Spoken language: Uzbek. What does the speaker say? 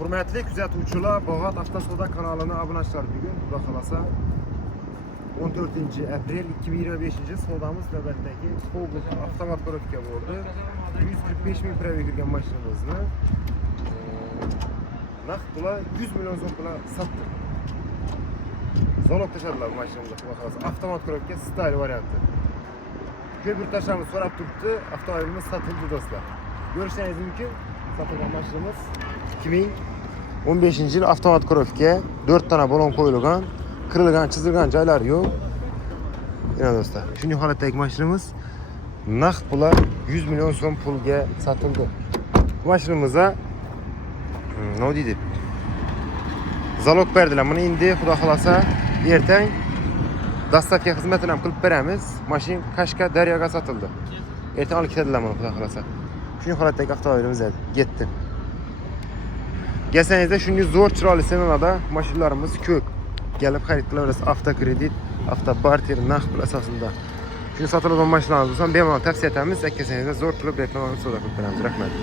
Hürmetli kuzatuvchilar, Boğat Avtosoda kanalına obunachilar, bugun Xudo xolasa 14 aprel 2025 sodamiz navbatdagi Cobalt avtomat ko'rikka bo'ldi. 145 ming provga kirgan mashinamizni naqd pula 100 million so'm pula sotdik. Zalog tashadilar bu mashinamizga, Xudo xolasa avtomat ko'rikka style varianti. Ko'p yurtdoshlarimiz so'rab turibdi, avtomobilimiz sotildi do'stlar. Ko'rishingiz mumkin, sotilgan mashinamiz 2015 yil avtomat ko'rikka 4 tane balon qo'yilgan, kırılgan, chizilgan joylari yo'q. Yana do'stlar, shunday holatdagi mashinamiz naqd pula 100 million so'm pulga sotildi. Bu mashinamizga nima deydi? Zalog berdilar. Buni endi Xudo xolasa ertang dastavka xizmatini ham qilib beramiz. Mashin Qashqa Daryoga sotildi. Ertang olib ketadilar buni Xudo xolasa. Shunday holatdagi avtomobilimiz ketdi. Gelsangizda shunday zo'r chiroyli seminarda mashinalarimiz ko'p. Kelib xarid qilaverasiz. Avtokredit, avtobarter naqd pul asosida. Shuni sotiladigan mashinalarimiz bo'lsa bemalol tavsiya etamiz. Kelsangiz zo'r qilib reklama qilib beramiz. Rahmat.